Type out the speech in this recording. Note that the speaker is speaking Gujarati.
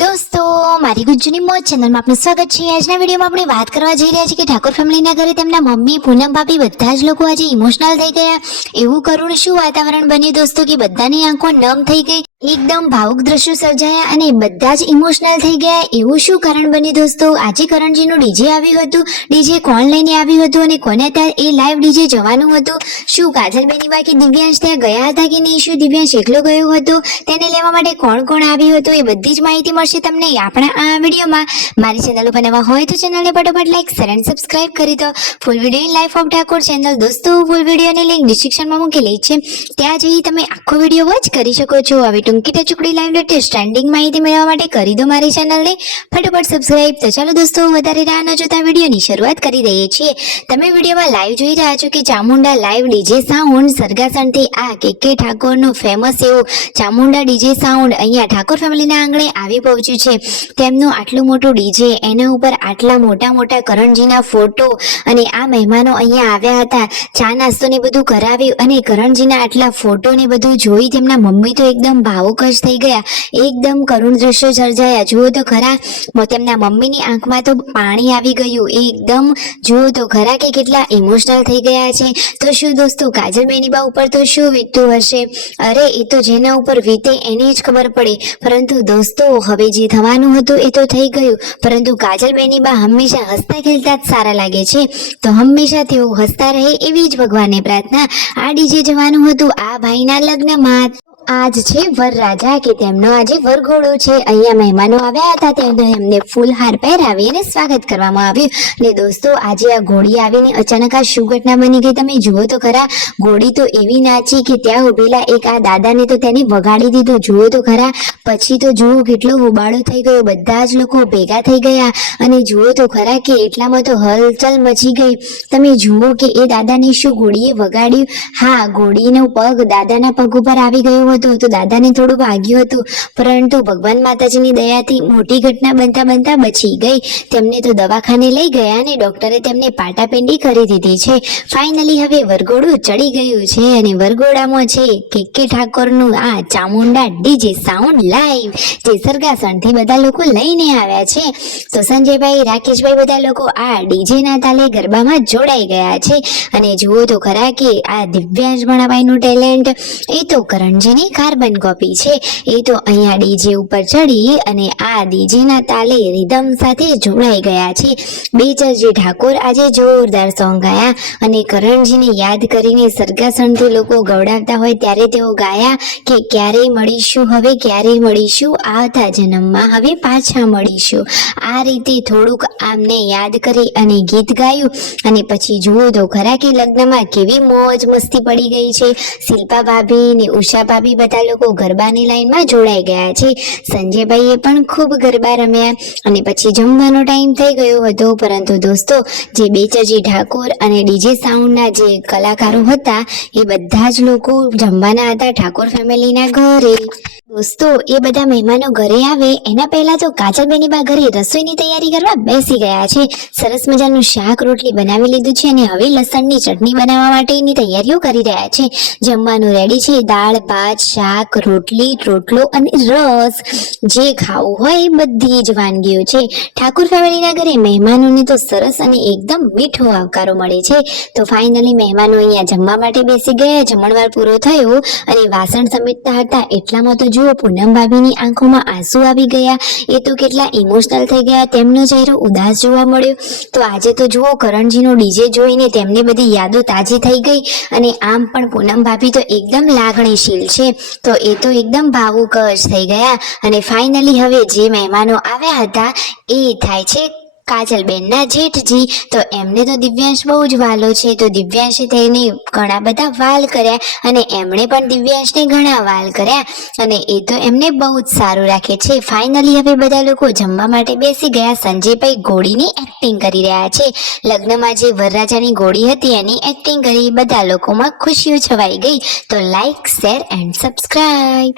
દોસ્તો મારી ગુજ્જુની મોજ ચેનલમાં આપનું સ્વાગત છે। આજના વિડીયોમાં આપણે વાત કરવા જઈ રહ્યા છીએ કે ઠાકોર ફેમિલીના ઘરે તેમના મમ્મી પૂનમ ભાભી બધા જ લોકો આજે ઇમોશનલ થઈ ગયા। એવું કરુણ શું વાતાવરણ બન્યું દોસ્તો કે બધાની આંખો નમ થઈ ગઈ, એકદમ ભાવુક દ્રશ્યો સર્જાયા અને બધા જ ઇમોશનલ થઈ ગયા। એવું શું કારણ બન્યું દોસ્તો? આજે કરણજીનું ડીજે આવ્યું હતું, ડીજે કોણ લઈને આવ્યું હતું અને કોને ત્યાં એ લાઈવ ડીજે જવાનું હતું? શું કાજલ બેનીબા કે દિવ્યાંશ ત્યાં ગયા હતા કે નહીં? શું દિવ્યાંશ એકલો ગયો હતો? તેને લેવા માટે કોણ કોણ આવ્યું હતું? એ બધી જ માહિતી મળશે તમને આપણા આ વિડીયોમાં। મારી ચેનલ ઉપર નવા હોય તો ચેનલને ફટાફટ લાઈક શેર અને સબસ્ક્રાઇબ કરી દો। Full video in life of Thakor channel દોસ્તો ફૂલ વિડીયોની લિંક ડિસ્ક્રિપ્શનમાં મૂકેલી છે, ત્યાં જઈ તમે આખો વિડીયો વોચ કરી શકો છો। આવી ટૂંકી ટચુકડી લાઈવ લેટેસ્ટ ટ્રેન્ડિંગ માહિતી મેળવવા માટે કરી દો મારી ચેનલને ફટાફટ સબસ્ક્રાઇબ। તો ચાલો દોસ્તો વધારે રાહ ન જોતા વિડીયોની શરૂઆત કરી દઈએ છીએ। તમે વિડીયોમાં લાઈવ જોઈ રહ્યા છો કે ચામુંડા લાઈવ ડીજે સાઉન્ડ સરગાસણથી આ કે ઠાકોરનું ફેમસ એવું ચામુંડા ડીજે સાઉન્ડ અહીંયા ઠાકોર ફેમિલીના આંગણે આવી પહોંચ્યું છે। તેમનું આટલું મોટું ડીજે, એના ઉપર આટલા મોટા મોટા કરણજીના ફોટો અને આ મહેમાનો અહીંયા આવ્યા હતા, ચા નાસ્તો ને બધું કરાવ્યું અને કરણજીના આટલા ફોટો ને બધું જોઈ તેમના મમ્મી તો એકદમ ભાવુક જ થઈ ગયા, એકદમ કરુણ દ્રશ્યો સર્જાયા। જુઓ તો ખરા, તેમના મમ્મીની આંખમાં તો પાણી આવી ગયું, એકદમ જુઓ તો ખરા કે કેટલા ઇમોશનલ થઈ ગયા છે। તો શું દોસ્તો કાજલ બેનીબા ઉપર તો શું વીતતું હશે? અરે એ તો જેના ઉપર વીતે એને જ ખબર પડે। પરંતુ દોસ્તો હવે જે થવાનું હતું એ તો થઈ ગયું, પરંતુ કાજલ બેનીબા હંમેશા હસતા ખેલતા જ સારા લાગે છે, તો હંમેશા તેઓ હસતા રહે એવી જ ભગવાનને પ્રાર્થના। આ ડીજે જવાનું હતું આ ભાઈના લગ્નમાં। આજ છે વરરાજા કે તેમનો આજે વરઘોડો છે। અહીંયા મહેમાનો આવ્યા હતા, તેમને ફૂલહાર પહેરાવી અને સ્વાગત કરવામાં આવ્યું। ને દોસ્તો આજે આ ઘોડી આવીને અચાનક આ શું ઘટના બની ગઈ તમે જુઓ તો ખરા। ઘોડી તો એવી નાચી કે ત્યાં ઉભેલા એક આ દાદાને તો તેને વગાડી દીધું, જુઓ તો ખરા। પછી તો જુઓ કેટલો હોબાળો થઈ ગયો, બધા જ લોકો ભેગા થઈ ગયા અને જુઓ તો ખરા કે એટલામાં તો હલચલ મચી ગઈ। તમે જુઓ કે એ દાદાને શું ઘોડીએ વગાડ્યું? હા, ઘોડીનો પગ દાદાના પગ ઉપર આવી ગયો તો દાદાને થોડું વાગ્યું હતું, પરંતુ ભગવાન માતાજીની દયાથી મોટી ઘટના બનતા બનતા બચી ગઈ। તેમને તો દવાખાને લઈ ગયા અને ડોક્ટરે તેમને પાટાપિંડી કરી દીધી છે। ફાઇનલી હવે વરઘોડું ચડી ગયું છે અને વરઘોડામાં છે કે ઠાકોરનું આ ચામુંડા ડીજે સાઉન્ડ લાઈવ જે સરગાસણથી બધા લોકો લઈને આવ્યા છે। તો સંજયભાઈ, રાકેશભાઈ બધા લોકો આ ડીજેના તાલે ગરબામાં જોડાઈ ગયા છે અને જુઓ તો ખરા કે આ દિવ્યાંશ ભણાભાઈનું ટેલેન્ટ એ તો કરણજીની કાર્બન કોપી છે। એ તો અહીંયા ડીજે ઉપર ચડી અને આ ડીજેના તાલે રિધમ સાથે જોડાઈ ગયા છે। બેચરજી ઠાકોર આજે જોરદાર સોંગ ગાયા અને કરણજીને યાદ કરીને સરગાસણથી લોકો ગવડાવતા હોય ત્યારે તેઓ ગાયા કે ક્યારે મળીશું, હવે ક્યારે મળીશું, આવતા જન્મમાં હવે પાછા મળીશું। આ રીતે થોડુંક આમને યાદ કરી અને ગીત ગાયું અને પછી જુઓ તો ખરા કે લગ્નમાં કેવી મોજ મસ્તી પડી ગઈ છે। શિલ્પા ભાભી ને ઉષા ભાભી બધા લોકો ગરબાની લાઈનમાં જોડાઈ ગયા છે। સંજયભાઈએ પણ ખૂબ ગરબા રમ્યા અને પછી જમવાનો ટાઈમ થઈ ગયો હતો, પરંતુ દોસ્તો જે બેચરજી ઠાકોર અને ડીજે સાઉન્ડના જે કલાકારો હતા એ બધા જ લોકો જમવાના હતા ઠાકોર ફેમિલીના ઘરે। દોસ્તો એ બધા મહેમાનો ઘરે આવે એના પહેલા તો કાજલ બેનીબા ઘરે રસોઈની તૈયારી કરવા બેસી ગયા છે। સરસ મજાનું શાક રોટલી બનાવી લીધું છે અને હવે લસણની ચટણી બનાવવા માટેની તૈયારીઓ કરી રહ્યા છે। જમવાનું રેડી છે, દાળ ભાત શાક રોટલી રોટલો અને રસ, જે ખાવું હોય એ બધી જ વાનગીઓ છે। ઠાકોર ફેમિલીના ઘરે મહેમાનોને તો સરસ અને એકદમ મીઠો આવકારો મળે છે। તો ફાઇનલી મહેમાનો અહીંયા જમવા માટે બેસી ગયા, જમણવાર પૂરો થયો અને વાસણ સમેટતા હતા એટલામાં તો જુઓ પૂનમ ભાભીની આંખોમાં આંસુ આવી ગયા, એ તો કેટલા ઇમોશનલ થઈ ગયા, તેમનો ચહેરો ઉદાસ જોવા મળ્યો। તો આજે તો જુઓ કરણજીનો ડીજે જોઈને તેમને બધી યાદો તાજી થઈ ગઈ અને આમ પણ પૂનમ ભાભી તો એકદમ લાગણીશીલ છે, તો એ તો એકદમ ભાવુક જ થઈ ગયા। અને ફાઇનલી હવે જે મહેમાનો આવ્યા હતા એ થાય છે કાજલબેનના જેઠજી। તો એમને તો દિવ્યાંશ બહુ જ વાલો છે, તો દિવ્યાંશે તેને ઘણા બધા વાલ કર્યા અને એમણે પણ દિવ્યાંશને ઘણા વાલ કર્યા અને એ તો એમને બહુ જ સારું રાખે છે। ફાઇનલી હવે બધા લોકો જમવા માટે બેસી ગયા। સંજયભાઈ ઘોડીની એક્ટિંગ કરી રહ્યા છે, લગ્નમાં જે વરરાજાની ઘોડી હતી એની એક્ટિંગ કરી, બધા લોકોમાં ખુશીઓ છવાઈ ગઈ। તો લાઈક શેર એન્ડ સબસ્ક્રાઇબ।